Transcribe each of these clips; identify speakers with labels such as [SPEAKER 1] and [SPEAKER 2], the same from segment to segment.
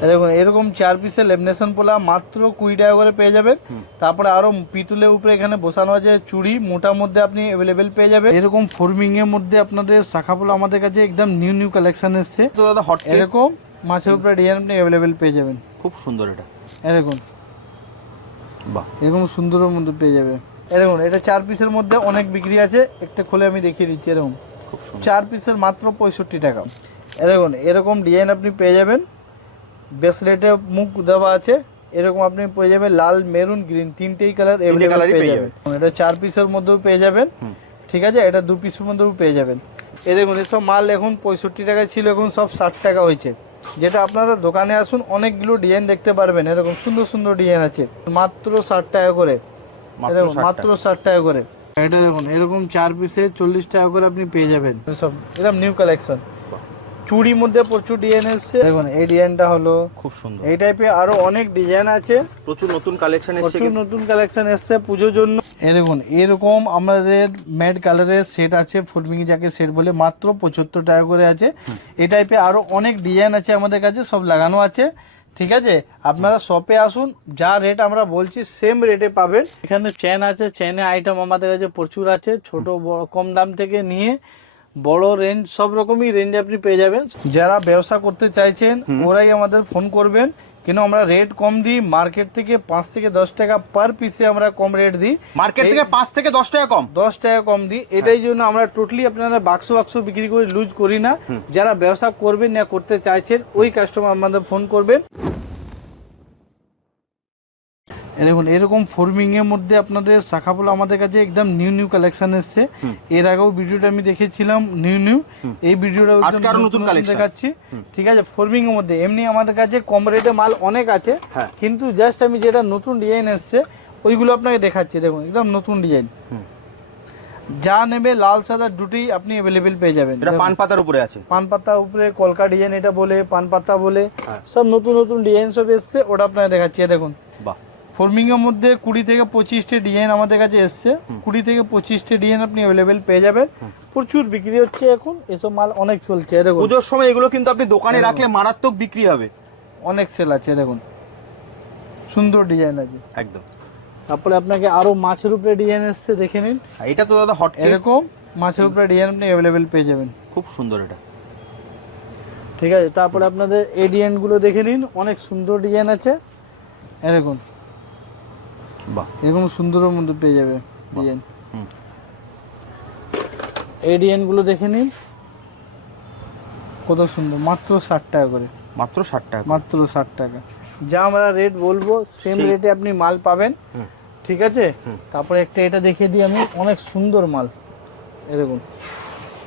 [SPEAKER 1] দেখুন এরকম চার পিসের লেমিনেশন পোলা মাত্র কুড়ি টাকা করে পেয়ে যাবেন। তারপরে আরও পিতুলের উপরে এখানে বসানো আছে চুড়ি মোটার মধ্যে আপনি অ্যাভেলেবেল পেয়ে যাবেন। এরকম ফর্মিং এর মধ্যে আপনাদের শাখা পোলা আমাদের কাছে একদম নিউ নিউ কালেকশন এসছে।
[SPEAKER 2] তো দাদা হট
[SPEAKER 1] এরকম মাছের উপরে ডিজাইন আপনি অ্যাভেলেবেল পেয়ে যাবেন।
[SPEAKER 2] খুব সুন্দর এটা।
[SPEAKER 1] এরকম
[SPEAKER 2] বাহ।
[SPEAKER 1] এরকম সুন্দরের মধ্যে পেয়ে যাবে। এরকম এটা চার পিসের মধ্যে অনেক বিক্রি আছে। একটা খুলে আমি দেখিয়ে দিচ্ছি এরকম। চার পিসের মাত্র পঁয়ষট্টি টাকা। এরকম এরকম ডিজাইন আপনি পেয়ে যাবেন। রেটে মুখ দেওয়া আছে। এরকম আপনি পেয়ে যাবেন লাল মেরুন গ্রিন তিনটেই কালার
[SPEAKER 2] colour-ই
[SPEAKER 1] পেয়ে যাবেন। এটা চার পিসের মধ্যেও পেয়ে যাবেন। ঠিক আছে? এটা দু পিসের মধ্যেও পেয়ে যাবেন। এই দেখুন এসব মাল এখন পঁয়ষট্টি টাকা ছিল এখন সব ষাট টাকা হয়েছে। যেটা আপনারা দোকানে আসুন অনেকগুলো ডিজাইন দেখতে পারবেন। এরকম সুন্দর সুন্দর ডিজাইন আছে। মাত্র ষাট টাকা করে।
[SPEAKER 2] মাত্র
[SPEAKER 1] এরকম মাত্র ষাট টাকা করে। এটা দেখুন এরকম চার পিসে চল্লিশ টাকা করে আপনি পেয়ে যাবেন। সব এরকম নিউ কালেকশন। চুড়ির মধ্যে প্রচুর ডিজাইন এসছে। দেখুন এই ডিজাইনটা হলো
[SPEAKER 2] খুব সুন্দর।
[SPEAKER 1] এই টাইপের আরও অনেক ডিজাইন আছে।
[SPEAKER 2] প্রচুর নতুন কালেকশন এসেছে
[SPEAKER 1] প্রচুর নতুন কালেকশন এসছে পুজোর জন্য। এই দেখুন এরকম আমাদের ম্যাট কালারের সেট আছে ফুটমিং যাকে সেট বলে মাত্র পঁচাত্তর টাকা করে আছে। এই টাইপের আরও অনেক ডিজাইন আছে আমাদের কাছে সব লাগানো আছে। ঠিক আছে? আপনারা শপে আসুন যা রেট আমরা বলছি সেম রেটে পাবেন। এখানে চেন আছে চেনের আইটেম আমাদের কাছে প্রচুর আছে ছোট বড় কম দাম থেকে নিয়ে বড় রেঞ্জ সব রকমই রেঞ্জ আপনি পেয়ে যাবেন। যারা ব্যবসা করতে চাইছেন ওরাই আমাদের ফোন করবেন। কেন আমরা রেট কম দিই? মার্কেট থেকে পাঁচ থেকে দশ টাকা পার পিসে আমরা কম রেট দিই।
[SPEAKER 2] মার্কেট থেকে পাঁচ থেকে দশ টাকা কম?
[SPEAKER 1] দশ টাকা কম দিই। এটাই জন্য আমরা টোটালি আপনারা বাক্স বাক্স বিক্রি করে লুজ করি না। যারা ব্যবসা করবেন না করতে চাইছেন ওই কাস্টমার আমাদের ফোন করবেন। দেখুন এরকম ফর্মিং এর মধ্যে আপনাদের শাখাগুলো আমাদের কাছে একদম নিউ নিউ কালেকশন এসছে। এর আগেও ভিডিওটা আমি দেখেছিলাম নিউ নিউ এই ভিডিওটা
[SPEAKER 2] আজকে আরও নতুন collection।
[SPEAKER 1] দেখাচ্ছি। ঠিক আছে ফর্মিং এর মধ্যে। এমনি আমাদের কাছে কম রেটে মাল অনেক আছে
[SPEAKER 2] হ্যাঁ।
[SPEAKER 1] কিন্তু জাস্ট আমি যেটা নতুন ডিজাইন এসছে ওইগুলো আপনাকে দেখাচ্ছি। দেখুন একদম নতুন ডিজাইন যা নেবে লাল সাদা দুটি আপনি অ্যাভেলেবেল পেয়ে যাবেন।
[SPEAKER 2] এটা পান পাতার উপরে আছে।
[SPEAKER 1] পান পাতা উপরে কলকা ডিজাইন এটা বলে পান পাতা বলে
[SPEAKER 2] হ্যাঁ।
[SPEAKER 1] সব নতুন নতুন ডিজাইন সব এসছে ওটা আপনাকে দেখাচ্ছি। দেখুন।
[SPEAKER 2] বাহ।
[SPEAKER 1] ফর্মিং এর মধ্যে কুড়ি থেকে পঁচিশটি ডিজাইন আমাদের কাছে এসছে। কুড়ি থেকে পঁচিশটি ডিজাইন আপনি অ্যাভেলেবেল পেয়ে যাবেন। প্রচুর বিক্রি হচ্ছে এখন এসব মাল অনেক চলছে দেখুন।
[SPEAKER 2] পুজোর সময় এগুলো কিন্তু আপনি দোকানে
[SPEAKER 1] একদম।
[SPEAKER 2] রাখলে মারাত্মক বিক্রি হবে।
[SPEAKER 1] অনেক সেল আছে দেখুন। সুন্দর ডিজাইন আছে।
[SPEAKER 2] একদম।
[SPEAKER 1] তারপরে আপনাকে আরও মাছের উপরে ডিজাইন এসছে দেখে নিন।
[SPEAKER 2] এটা তো দাদা হট
[SPEAKER 1] এরকম মাছের উপরে ডিজাইন আপনি অ্যাভেলেবেল পেয়ে যাবেন।
[SPEAKER 2] খুব সুন্দর এটা।
[SPEAKER 1] ঠিক আছে তারপরে আপনাদের এই ডিজাইনগুলো দেখে নিন অনেক সুন্দর ডিজাইন আছে। এরকম
[SPEAKER 2] বাহ।
[SPEAKER 1] এরকম সুন্দরের মধ্যে পেয়ে যাবে ডিজাইন।
[SPEAKER 2] হুম।
[SPEAKER 1] এই ডিজাইনগুলো দেখে নিন। কত সুন্দর মাত্র ষাট টাকা করে।
[SPEAKER 2] মাত্র ষাট টাকা
[SPEAKER 1] মাত্র ষাট টাকা। যা আমরা রেট বলব সেম রেটে আপনি মাল পাবেন। ঠিক আছে? তারপরে একটা এটা দেখিয়ে দিই আমি অনেক সুন্দর মাল। এরকম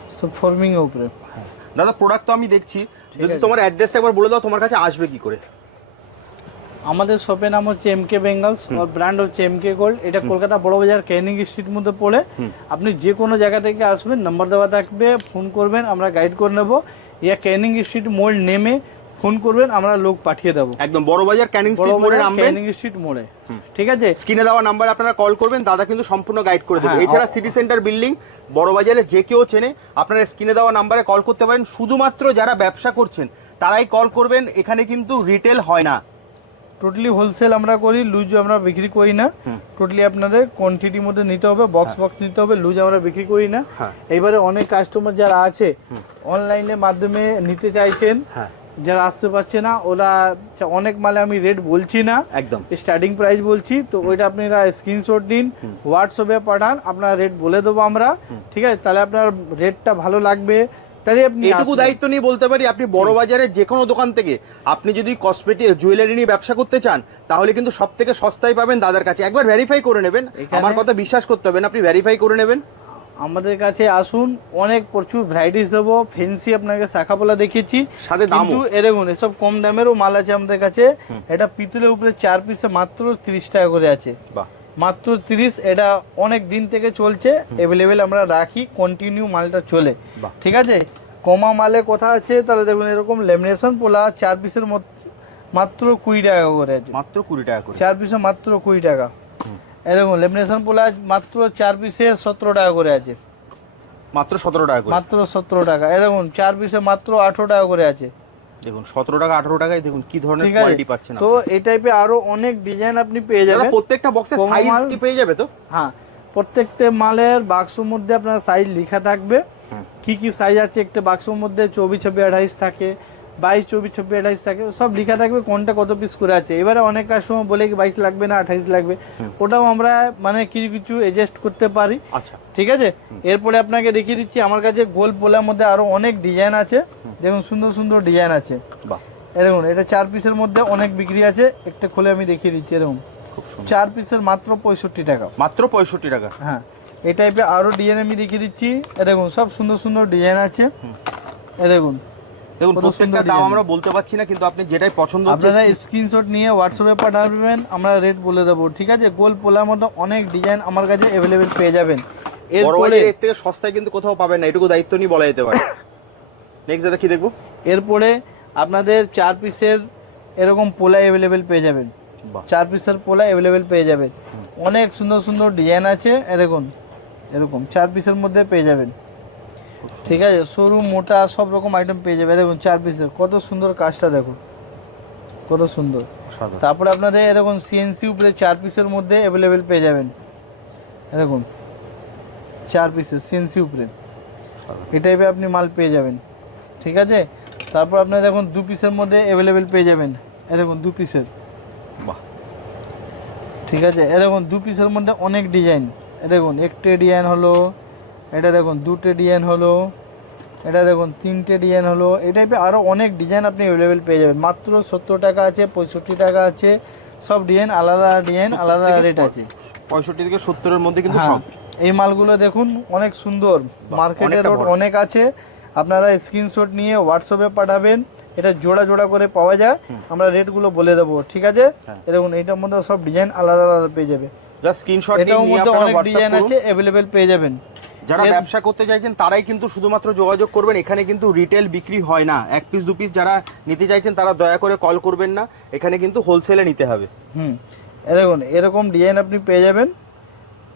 [SPEAKER 1] সব ফর্মিং এর উপরে।
[SPEAKER 2] হ্যাঁ। দাদা প্রোডাক্ট তো আমি দেখছি। যদি তোমার অ্যাড্রেসটা একবার বলে দাও তোমার কাছে আসবে কি করে?
[SPEAKER 1] আমাদের শপের নাম হচ্ছে এম কে বেঙ্গলস ওর ব্র্যান্ড হচ্ছে এম কে গোল্ড এটা কলকাতা বড় বাজার ক্যানিং স্ট্রিট মধ্যে পড়ে। আপনি যে কোনো জায়গা থেকে আসবেন নাম্বার দেওয়া থাকবে ফোন করবেন আমরা গাইড করে নেব। ইয়া ক্যানিং স্ট্রিট মোড় নেমে ফোন করবেন আমরা লোক পাঠিয়ে দেবো।
[SPEAKER 2] একদম বড় বাজার ক্যানিং স্ট্রিট মোড়ে নামবেন।
[SPEAKER 1] ক্যানিং স্ট্রিট মোড়ে ঠিক আছে?
[SPEAKER 2] স্ক্রিনে দেওয়া নাম্বারে আপনারা কল করবেন দাদা কিন্তু সম্পূর্ণ গাইড করে দেবে।
[SPEAKER 1] হ্যাঁ,
[SPEAKER 2] এছাড়া সিটি সেন্টার বিল্ডিং বড় বাজারে যে কেউ চেনে আপনারা স্ক্রিনে দেওয়া নাম্বারে কল করতে পারেন। শুধুমাত্র যারা ব্যবসা করছেন তারাই কল করবেন। এখানে কিন্তু রিটেল হয় না।
[SPEAKER 1] টোটালি হোলসেল আমরা করি লুজ আমরা বিক্রি করি না। টোটালি আপনাদের কোয়ান্টিটির মধ্যে নিতে হবে বক্স বক্স নিতে হবে লুজ আমরা বিক্রি করি না।
[SPEAKER 2] হ্যাঁ।
[SPEAKER 1] এইবারে অনেক কাস্টমার যারা আছে অনলাইনের মাধ্যমে নিতে চাইছেন
[SPEAKER 2] হ্যাঁ।
[SPEAKER 1] যারা আসতে পারছে না ওরা অনেক মালে আমি রেট বলছি না।
[SPEAKER 2] একদম।
[SPEAKER 1] স্টার্টিং প্রাইস বলছি তো ওইটা আপনারা স্ক্রিনশট দিন হোয়াটসঅ্যাপে পাঠান আপনার রেট বলে দেবো আমরা। ঠিক আছে? তাহলে আপনার রেটটা ভালো লাগবে। তাহলে
[SPEAKER 2] এইটুকু দায়িত্ব নিয়ে বলতে পারি আপনি বড় বাজারে যে কোনো দোকান থেকে আপনি যদি কসমেটিক জুয়েলারি নিয়ে ব্যবসা করতে চান তাহলে কিন্তু সব থেকে সস্তায় পাবেন দাদার কাছে। একবার ভেরিফাই করে নেবেন। আমার কথা বিশ্বাস করতে হবে না আপনি ভেরিফাই করে নেবেন।
[SPEAKER 1] আমাদের কাছে আসুন অনেক প্রচুর ভ্যারাইটিস দেবো ফেন্সি আপনাকে শাখাপোলা দেখিয়েছি।
[SPEAKER 2] সাথে।
[SPEAKER 1] কিন্তু এ দেখুন এসব কম দামেরও মাল আছে আমাদের কাছে। এটা পিতলের উপরে চার পিসে মাত্র তিরিশ টাকা করে আছে।
[SPEAKER 2] বাহ।
[SPEAKER 1] মাত্র তিরিশ এটা অনেক দিন থেকে চলছে অ্যাভেলেবেল আমরা রাখি কন্টিনিউ মালটা চলে। ঠিক আছে? কমা মালে কথা আছে তাহলে দেখুন এরকম লেমিনেশন পোলা চার পিসের মত- মাত্র কুড়ি টাকা করে আছে।
[SPEAKER 2] মাত্র কুড়ি টাকা করে।
[SPEAKER 1] চার পিসে মাত্র কুড়ি টাকা। এরকম লেমিনেশন পোলা মাত্র চার পিসে সতেরো টাকা করে আছে।
[SPEAKER 2] মাত্র সতেরো টাকা করে।
[SPEAKER 1] মাত্র সতেরো টাকা। এ দেখুন চার পিসে মাত্র আঠেরো টাকা করে আছে।
[SPEAKER 2] দেখুন সতেরো টাকা আঠারো টাকায় দেখুন কি ধরনের কোয়ালিটি পাচ্ছেন
[SPEAKER 1] তো এই টাইপে আরও অনেক ডিজাইন আপনি পেয়ে যাবেন।
[SPEAKER 2] প্রত্যেকটা বক্সে সাইজ কি পেয়ে যাবে তো?
[SPEAKER 1] হ্যাঁ প্রত্যেকটা মালের বাক্সর মধ্যে আপনার সাইজ লেখা থাকবে। কি কি সাইজ আছে একটা বাক্সর মধ্যে? চব্বিশ ছবি আঠাইশ থাকে বাইশ চব্বিশ ছবি আঠাইশ থাকে সব লেখা থাকবে কোনটা কত পিস করে আছে। এবারে অনেক কাস্টমার বলে কি বাইশ লাগবে না আঠাইশ লাগবে। ওটাও আমরা মানে কিছু কিছু অ্যাডজাস্ট করতে পারি।
[SPEAKER 2] আচ্ছা।
[SPEAKER 1] ঠিক আছে? এরপরে আপনাকে দেখিয়ে দিচ্ছি আমার কাছে গোল পোলার মধ্যে আরও অনেক ডিজাইন আছে। দেখুন সুন্দর সুন্দর ডিজাইন আছে।
[SPEAKER 2] বাহ।
[SPEAKER 1] দেখুন এটা চার পিসের মধ্যে অনেক বিক্রি আছে। একটা খুলে আমি দেখিয়ে দিচ্ছি এরকম চার পিসের মাত্র পঁয়ষট্টি টাকা।
[SPEAKER 2] মাত্র পঁয়ষট্টি টাকা?
[SPEAKER 1] হ্যাঁ এই টাইপের আরও ডিজাইন আমি দেখিয়ে দিচ্ছি। এ দেখুন সব সুন্দর সুন্দর ডিজাইন আছে। এ দেখুন
[SPEAKER 2] দেখুন প্রত্যেকটা দাম আমরা বলতে পারছি না কিন্তু আপনি যেটাই পছন্দ
[SPEAKER 1] আপনারা স্ক্রিনশট নিয়ে হোয়াটসঅ্যাপে পাঠাবেন আমরা রেট বলে দেবো ঠিক আছে? গোল পোলার মধ্যে অনেক ডিজাইন আমার কাছে অ্যাভেলেবেল পেয়ে যাবেন। এরপরে
[SPEAKER 2] এর থেকে সস্তায় কিন্তু কোথাও পাবেন না এটুকু দায়িত্ব নিয়ে বলা যেতে পারে। নেক্সট দাদা কি দেখব
[SPEAKER 1] এরপরে আপনাদের চার পিসের এরকম পোলা অ্যাভেলেবেল পেয়ে যাবেন। চার পিসের পোলা অ্যাভেলেবেল পেয়ে যাবেন। অনেক সুন্দর সুন্দর ডিজাইন আছে দেখুন এরকম চার পিসের মধ্যে পেয়ে যাবেন। ঠিক আছে সরু মোটা সব রকম আইটেম পেয়ে যাবে। দেখুন চার পিসের কত সুন্দর কাজটা দেখুন। কত সুন্দর। তারপরে আপনাদের এরকম সিএনসি উপরে চার পিসের মধ্যে অ্যাভেলেবেল পেয়ে যাবেন। এরকম চার পিসের সিএনসি উপরে। এই টাইপে আপনি মাল পেয়ে যাবেন। ঠিক আছে? তারপর আপনার দেখুন দু পিসের মধ্যে অ্যাভেলেবেল পেয়ে যাবেন। এ দেখুন দু পিসের
[SPEAKER 2] বাহ।
[SPEAKER 1] ঠিক আছে? এ দেখুন দু পিসের মধ্যে অনেক ডিজাইন এ দেখুন একটা ডিজাইন হলো এটা দেখুন দুটো ডিজাইন হলো এটা দেখুন তিনটে ডিজাইন হলো। এই টাইপের আরও অনেক ডিজাইন আপনি অ্যাভেলেবেল পেয়ে যাবেন। মাত্র সত্তর টাকা আছে পঁয়ষট্টি টাকা আছে সব ডিজাইন আলাদা ডিজাইন আলাদা রেট আছে।
[SPEAKER 2] পঁয়ষট্টি থেকে সত্তরের মধ্যে কিন্তু
[SPEAKER 1] হ্যাঁ
[SPEAKER 2] সব।
[SPEAKER 1] এই মালগুলো দেখুন অনেক সুন্দর।
[SPEAKER 2] মার্কেটের
[SPEAKER 1] রোড অনেক আছে। আপনারা স্ক্রিনশট নিয়ে হোয়াটসঅ্যাপে পাঠাবেন। এটা জোড়া জোড়া করে পাওয়া যায়। আমরা রেটগুলো বলে দেবো ঠিক আছে?
[SPEAKER 2] হ্যাঁ।
[SPEAKER 1] দেখুন এইটার মধ্যে সব ডিজাইন আলাদা আলাদা পেয়ে যাবে।
[SPEAKER 2] জাস্ট স্ক্রিনশট
[SPEAKER 1] এটার মধ্যে অনেক ডিজাইন আছে অ্যাভেলেবেল পেয়ে যাবেন।
[SPEAKER 2] যারা ব্যবসা করতে চাইছেন তারাই কিন্তু শুধুমাত্র যোগাযোগ করবেন। এখানে কিন্তু রিটেল বিক্রি হয় না। এক পিস দু পিস যারা নিতে চাইছেন তারা দয়া করে কল করবেন না। এখানে কিন্তু হোলসেলে নিতে হবে।
[SPEAKER 1] হুম। এ দেখুন এরকম ডিজাইন আপনি পেয়ে যাবেন।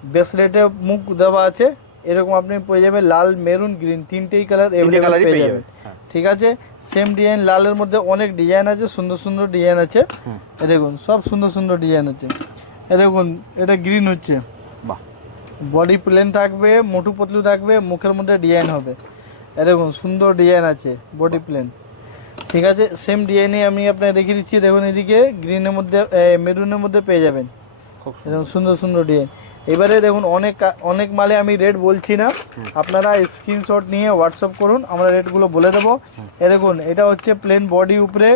[SPEAKER 1] বেস রেটে মুখ দেওয়া আছে। এরকম আপনি পেয়ে যাবেন লাল মেরুন গ্রিন তিনটেই কালার
[SPEAKER 2] কালারই
[SPEAKER 1] পেয়ে যাবেন।
[SPEAKER 2] হ্যাঁ।
[SPEAKER 1] ঠিক আছে? সেম ডিজাইন লালের মধ্যে অনেক ডিজাইন আছে সুন্দর সুন্দর ডিজাইন আছে। দেখুন সব সুন্দর সুন্দর ডিজাইন আছে। এ দেখুন এটা গ্রিন হচ্ছে। বডি প্লেন থাকবে মোটু পতলু থাকবে মুখের মধ্যে ডিজাইন হবে। এ দেখুন সুন্দর ডিজাইন আছে বডি প্লেন ঠিক আছে সেম ডিজাইনে আমি আপনাকে দেখিয়ে দিচ্ছি দেখুন এদিকে গ্রিনের মধ্যে মেরুনের মধ্যে পেয়ে যাবেন। এরকম সুন্দর। সুন্দর ডিজাইন এবারে দেখুন অনেক অনেক মালে আমি রেট বলছি না। আপনারা স্ক্রিনশট নিয়ে হোয়াটসঅ্যাপ করুন আমরা রেটগুলো বলে দেবো। এ দেখুন এটা হচ্ছে প্লেন বডি উপরে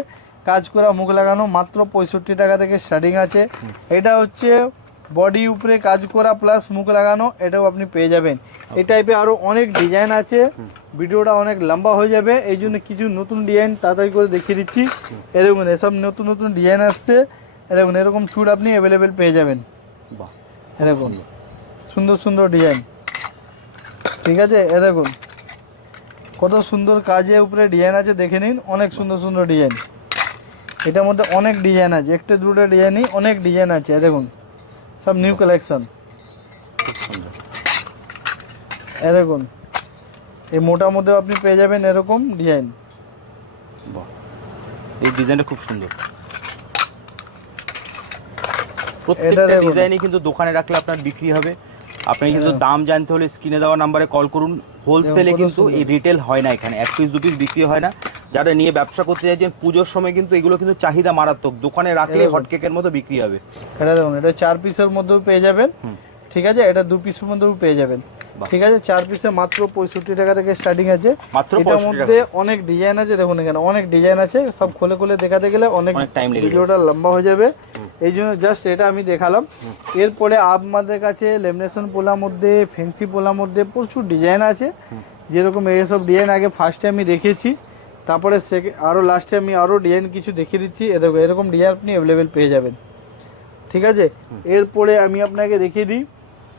[SPEAKER 1] কাজ করা মুখ লাগানো মাত্র পঁয়ষট্টি টাকা থেকে স্টার্টিং আছে। এটা হচ্ছে বডি উপরে কাজ করা প্লাস মুখ লাগানো এটাও আপনি পেয়ে যাবেন। এই টাইপে আরও অনেক ডিজাইন আছে। ভিডিওটা অনেক লম্বা হয়ে যাবে। এই জন্য কিছু নতুন ডিজাইন তাড়াতাড়ি করে দেখিয়ে দিচ্ছি। এরকম এসব নতুন নতুন ডিজাইন আসছে। এরকম এরকম চুট আপনি অ্যাভেলেবেল পেয়ে যাবেন।
[SPEAKER 2] বাহ
[SPEAKER 1] এ দেখুন সুন্দর সুন্দর ডিজাইন ঠিক আছে? এ দেখুন কত সুন্দর কাজের উপরে ডিজাইন আছে দেখে নিন। অনেক সুন্দর সুন্দর ডিজাইন এটার মধ্যে অনেক ডিজাইন আছে। একটা দুটো ডিজাইনই অনেক ডিজাইন আছে। এ দেখুন সব নিউ কালেকশন
[SPEAKER 2] খুব সুন্দর
[SPEAKER 1] এ এই মোটার মধ্যে আপনি পেয়ে যাবেন এরকম ডিজাইন
[SPEAKER 2] এই ডিজাইনটা খুব সুন্দর। প্রত্যেকটা ডিজাইনই কিন্তু দোকানে রাখলে আপনার বিক্রি হবে। আপনি কিন্তু দাম জানতে হলে স্ক্রিনে দেওয়া নাম্বারে কল করুন। হোলসেলে কিন্তু এই রিটেল হয় না এখানে। এক পিস দু পিস বিক্রি হয় না। যারা নিয়ে ব্যবসা করতে চাইছেন পুজোর সময় কিন্তু এগুলো কিন্তু চাহিদা মারাত্মক। দোকানে রাখলে। হটকেকের মতো বিক্রি হবে।
[SPEAKER 1] এটা দেখুন এটা চার পিসের মধ্যেও পেয়ে যাবেন। ঠিক আছে? এটা দু পিসের মধ্যেও পেয়ে যাবেন। ঠিক আছে? চার পিসে মাত্র পঁয়ষট্টি টাকা থেকে স্টার্টিং আছে।
[SPEAKER 2] মাত্র
[SPEAKER 1] এটার মধ্যে অনেক ডিজাইন আছে। দেখুন এখানে অনেক ডিজাইন আছে। সব খুলে খুলে দেখাতে গেলে অনেক
[SPEAKER 2] টাইম
[SPEAKER 1] ভিডিওটা লম্বা হয়ে যাবে। এই জন্য জাস্ট এটা আমি দেখালাম। এরপরে আপনাদের কাছে লেমিনেশন পোলার মধ্যে ফেন্সি পোলার মধ্যে প্রচুর ডিজাইন আছে। যেরকম এইসব ডিজাইন আগে ফার্স্টে আমি দেখেছি তারপরে সেকে আরও লাস্টে আমি আরও ডিজাইন কিছু দেখিয়ে দিচ্ছি। এ দেখো এরকম ডিজাইন আপনি অ্যাভেলেবেল পেয়ে যাবেন। ঠিক আছে? এরপরে আমি আপনাকে দেখিয়ে দিই।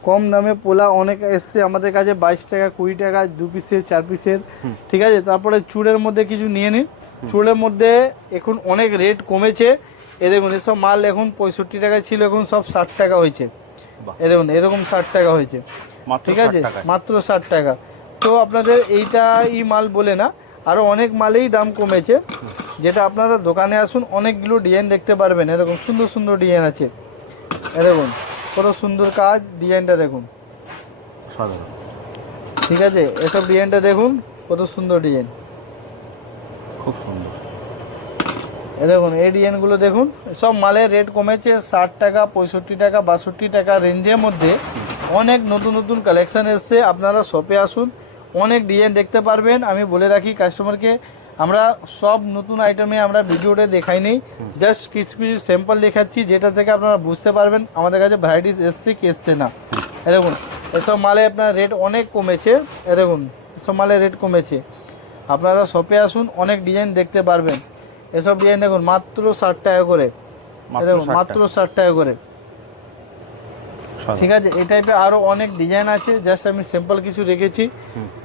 [SPEAKER 1] কম দামে পোলা অনেক এসছে আমাদের কাছে বাইশ টাকা কুড়ি টাকা দু পিসের চার পিসের ঠিক আছে? তারপরে চুড়ের মধ্যে কিছু নিয়ে নিন চুড়ের মধ্যে এখন অনেক রেট কমেছে। এ দেখুন এসব মাল এখন পঁয়ষট্টি টাকা ছিল এখন সব ষাট টাকা হয়েছে। এ দেখুন এরকম ষাট টাকা হয়েছে। ঠিক আছে? মাত্র ষাট টাকা। তো আপনাদের এইটা ই মাল বলে না আরও অনেক মালেই দাম কমেছে। যেটা আপনারা দোকানে আসুন অনেকগুলো ডিজাইন দেখতে পারবেন। এরকম সুন্দর সুন্দর ডিজাইন আছে। এ দেখুন কত সুন্দর কাজ ডিজাইনটা দেখুন। ঠিক আছে এসব ডিজাইনটা দেখুন কত সুন্দর ডিজাইন।
[SPEAKER 2] খুব সুন্দর।
[SPEAKER 1] দেখুন এই ডিজাইনগুলো দেখুন সব মালের রেট কমেছে ষাট টাকা পঁয়ষট্টি টাকা বাষট্টি টাকা রেঞ্জের মধ্যে অনেক নতুন নতুন কালেকশান এসছে। আপনারা শপে আসুন অনেক ডিজাইন দেখতে পারবেন। আমি বলে রাখি কাস্টমারকে আমরা সব নতুন আইটেমে আমরা ভিডিওতে দেখাই নেই। জাস্ট কিছু কিছু স্যাম্পল দেখাচ্ছি যেটা থেকে আপনারা বুঝতে পারবেন। আমাদের কাছে ভ্যারাইটিস এসছে কি এসছে না। এ দেখুন এসব মালে আপনার রেট অনেক কমেছে। এ দেখুন এসব মালে রেট কমেছে। আপনারা শপে আসুন অনেক ডিজাইন দেখতে পারবেন। এসব ডিজাইন দেখুন মাত্র ষাট টাকা করে।
[SPEAKER 2] মাত্র
[SPEAKER 1] দেখুন
[SPEAKER 2] 60
[SPEAKER 1] মাত্র ষাট টাকা করে। ঠিক আছে এই টাইপের আরও অনেক ডিজাইন আছে জাস্ট আমি সিম্পল কিছু রেখেছি।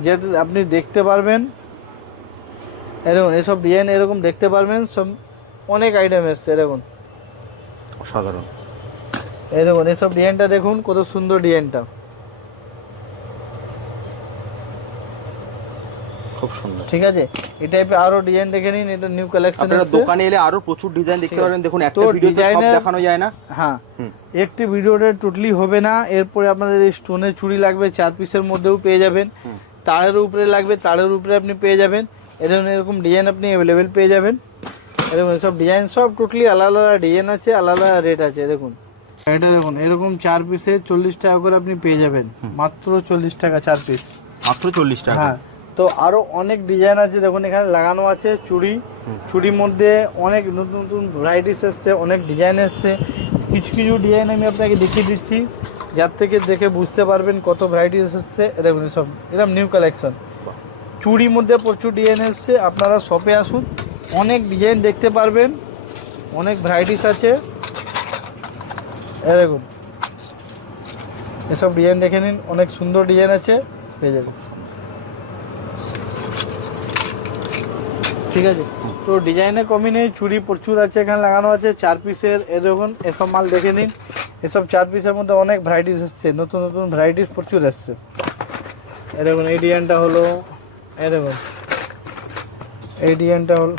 [SPEAKER 1] যেহেতু আপনি দেখতে পারবেন এরকম এসব ডিজাইন এরকম দেখতে পারবেন সব অনেক আইটেম এসছে এরকম।
[SPEAKER 2] সাধারণ
[SPEAKER 1] এরকম এসব ডিজাইনটা দেখুন কত সুন্দর ডিজাইনটা
[SPEAKER 2] খুব সুন্দর।
[SPEAKER 1] ঠিক আছে? এই টাইপের আরও ডিজাইন দেখে নিন এটা নিউ কালেকশন
[SPEAKER 2] আপনারা দোকানে এলে আরও প্রচুর ডিজাইন দেখতে পারেন দেখুন একটা ভিডিওতে সব দেখানো যায় না।
[SPEAKER 1] হ্যাঁ একটি ভিডিওতে টোটালি হবে না। এরপরে আপনাদের স্টোনের চুড়ি লাগবে চার পিসের মধ্যেও পেয়ে যাবেন। তারের উপরে লাগবে তারের উপরে আপনি পেয়ে যাবেন। এরকম এরকম ডিজাইন আপনি অ্যাভেলেবেল পেয়ে যাবেন। এরকম সব ডিজাইন সব টোটালি আলাদা আলাদা ডিজাইন আছে আলাদা রেট আছে দেখুন। এটা দেখুন এরকম চার পিসে চল্লিশ টাকা করে আপনি পেয়ে যাবেন। মাত্র চল্লিশ টাকা চার পিস
[SPEAKER 2] মাত্র চল্লিশ টাকা।
[SPEAKER 1] হ্যাঁ তো আরও অনেক ডিজাইন আছে দেখুন এখানে লাগানো আছে চুড়ি। চুড়ির মধ্যে অনেক নতুন নতুন ভ্যারাইটিস এসছে অনেক ডিজাইন এসছে। কিছু কিছু ডিজাইন আমি আপনাকে দেখিয়ে দিচ্ছি যার থেকে দেখে বুঝতে পারবেন কত ভ্যারাইটিস এসছে। দেখুন সব এরকম নিউ কালেকশন চুড়ির মধ্যে প্রচুর ডিজাইন এসছে আপনারা শপে আসুন অনেক ডিজাইন দেখতে পারবেন অনেক ভ্যারাইটিস আছে। দেখুন এসব ডিজাইন দেখে নিন অনেক সুন্দর ডিজাইন আছে পেয়ে যাবেন। ঠিক আছে? তো ডিজাইনে কমই নেই চুড়ি প্রচুর আছে, এখানে লাগানো আছে, চার পিসের এ দেখুন, এসব মাল দেখে নিন। এসব চার পিসের মধ্যে অনেক ভ্যারাইটিস এসছে, নতুন নতুন ভ্যারাইটিস প্রচুর এসছে। এ দেখুন এই ডিজাইনটা হলো, এ দেখুন এই ডিজাইনটা হলো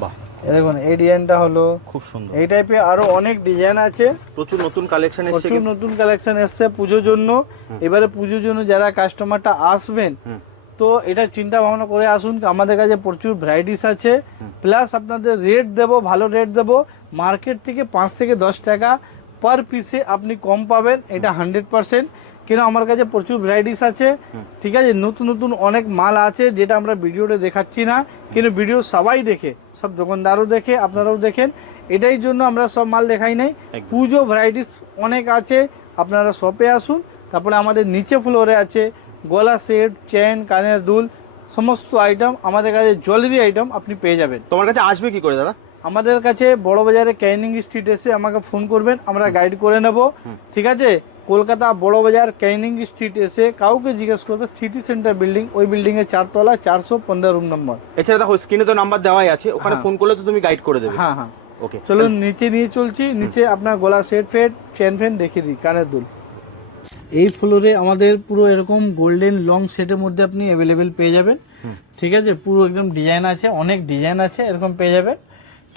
[SPEAKER 2] বাহ
[SPEAKER 1] এ দেখুন এই ডিজাইনটা হলো
[SPEAKER 2] খুব সুন্দর।
[SPEAKER 1] এই টাইপের আরও অনেক ডিজাইন আছে।
[SPEAKER 2] প্রচুর নতুন কালেকশন এসেছে
[SPEAKER 1] প্রচুর। নতুন কালেকশন এসছে পুজোর জন্য। এবারে পুজোর জন্য যারা কাস্টমারটা আসবেন তো এটা চিন্তা ভাবনা করে আসুন। আমাদের কাছে প্রচুর ভ্যারাইটিস আছে। প্লাস আপনাদের রেট দেবো ভালো রেট দেবো। মার্কেট থেকে পাঁচ থেকে দশ টাকা পার পিসে আপনি কম পাবেন। এটা হান্ড্রেড পার্সেন্ট কিন্তু আমার কাছে প্রচুর ভ্যারাইটিস আছে। ঠিক আছে? নতুন নতুন অনেক মাল আছে যেটা আমরা ভিডিওতে দেখাচ্ছি না। কিন্তু ভিডিও সবাই দেখে। সব দোকানদারও দেখে আপনারাও দেখেন। এটাই জন্য আমরা সব মাল দেখাই নাই। পুজো ভ্যারাইটিস অনেক আছে আপনারা শপে আসুন। তারপরে আমাদের নিচে ফ্লোরে আছে গলা সেট চেন কানের দুল সমস্ত আইটেম আমাদের কাছে জুয়েলারি আইটেম আপনি পেয়ে যাবেন।
[SPEAKER 2] তোমার কাছে আসবে কি করে দাদা?
[SPEAKER 1] আমাদের কাছে বড় বাজারে ক্যানিং স্ট্রিট এসে আমাকে ফোন করবেন আমরা গাইড করে নেব। ঠিক আছে? কলকাতা বড় বাজার ক্যানিং স্ট্রিট এসে কাউকে জিজ্ঞেস করবে সিটি সেন্টার বিল্ডিং ওই বিল্ডিং এর চারতলা চারশো পনেরো রুম নম্বর
[SPEAKER 2] এছাড়া দেখো স্ক্রিনে তো নাম্বার দেওয়াই আছে ওখানে
[SPEAKER 1] হ্যাঁ।
[SPEAKER 2] ফোন করলে তো তুমি গাইড করে দেবে।
[SPEAKER 1] হ্যাঁ হ্যাঁ।
[SPEAKER 2] ওকে
[SPEAKER 1] চলুন নিচে নিয়ে চলছি নিচে আপনার গলা সেট ফেট চেন ফেন দেখিয়ে দিই কানের দুল। এই ফ্লোরে আমাদের পুরো এরকম গোল্ডেন লং সেটের মধ্যে আপনি অ্যাভেলেবেল পেয়ে যাবেন। ঠিক আছে? পুরো একদম ডিজাইন আছে অনেক ডিজাইন আছে এরকম পেয়ে যাবেন।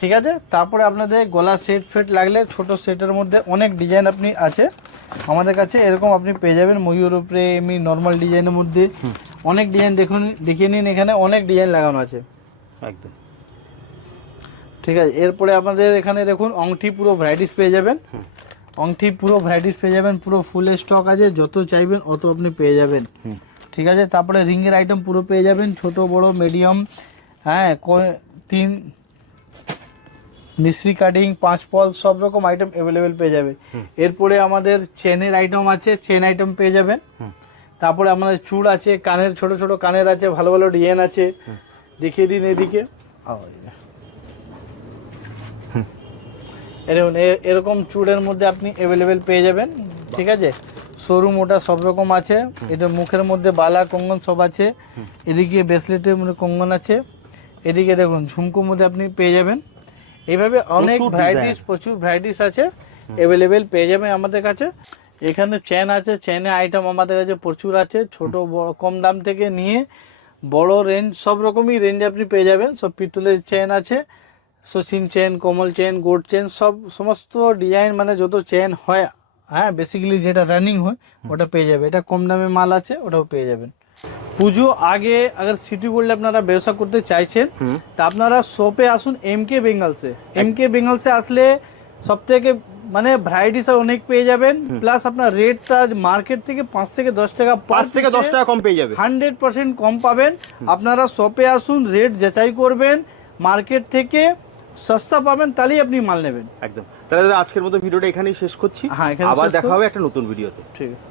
[SPEAKER 1] ঠিক আছে? তারপরে আপনাদের গলা সেট ফেট লাগলে ছোট সেটের মধ্যে অনেক ডিজাইন আপনি আছে। আমাদের কাছে এরকম আপনি পেয়ে যাবেন ময়ূর উপরে এমনি নর্মাল ডিজাইনের মধ্যে। অনেক ডিজাইন দেখুন দেখিয়ে নিন এখানে অনেক ডিজাইন লাগানো আছে।
[SPEAKER 2] একদম।
[SPEAKER 1] ঠিক আছে? এরপরে আপনাদের এখানে দেখুন অংঠি পুরো ভ্যারাইটিস পেয়ে যাবেন। অংঠি পুরো ভ্যারাইটিস পেয়ে যাবেন পুরো ফুল স্টক আছে যত চাইবেন অত আপনি পেয়ে যাবেন। ঠিক আছে? তারপরে রিংয়ের আইটেম পুরো পেয়ে যাবেন ছোট বড় মিডিয়াম হ্যাঁ ক- তিন মিশ্রি কাটিং পাঁচ পল সব রকম আইটেম অ্যাভেলেবেল পেয়ে যাবে। এরপরে আমাদের চেনের আইটেম আছে চেন আইটেম পেয়ে যাবেন।
[SPEAKER 2] তারপরে
[SPEAKER 1] আমাদের চুড় আছে কানের ছোট ছোট কানের আছে ভালো ভালো ডিজাইন আছে। দেখিয়ে দিন এদিকে। এরকম এরকম চুড়ের মধ্যে আপনি অ্যাভেলেবেল পেয়ে যাবেন ঠিক আছে? শোরুম ওটা সব রকম আছে এটা মুখের মধ্যে বালা কঙ্গন সব আছে। এদিকে ব্রেসলেটের মধ্যে কঙ্গন আছে। এদিকে দেখুন ঝুমকোর মধ্যে আপনি পেয়ে যাবেন। এইভাবে অনেক ভ্যারাইটিস প্রচুর ভ্যারাইটিস আছে অ্যাভেলেবেল পেয়ে যাবেন আমাদের কাছে। এখানে চেন আছে চেনে আইটেম আমাদের কাছে প্রচুর আছে ছোট বড় কম দাম থেকে নিয়ে বড় রেঞ্জ সব রকমই রেঞ্জ আপনি পেয়ে যাবেন। সব পিতলের চেন আছে Sachin chain Kamal chain gold chain সব সমস্ত ডিজাইন মানে যত চেন হয় হ্যাঁ বেসিক্যালি যেটা রানিং হয় ওটা পেয়ে যাবে। এটা কম দামে মাল আছে ওটাও পেয়ে যাবেন। পুজো আগে আগে সিটি গোল্ডে আপনারা ব্যবসা করতে চাইছেন তা আপনারা শপে আসুন এম কে বেঙ্গলসে এম কে বেঙ্গলসে আসলে সব থেকে মানে ভ্যারাইটিস অনেক পেয়ে যাবেন প্লাস আপনার রেটটা মার্কেট থেকে পাঁচ থেকে দশ টাকা
[SPEAKER 2] পাঁচ থেকে দশ টাকা কম পেয়ে যাবে।
[SPEAKER 1] হান্ড্রেড পার্সেন্ট কম পাবেন। আপনারা শপে আসুন রেট যাচাই করবেন মার্কেট থেকে সস্তা পাবেন তাহলেই আপনি মাল নেবেন।
[SPEAKER 2] একদম। তাহলে আজকের মতো ভিডিওটা এখানেই শেষ করছি।
[SPEAKER 1] হ্যাঁ,
[SPEAKER 2] আবার দেখা হবে একটা নতুন ভিডিওতে।
[SPEAKER 1] ঠিক আছে।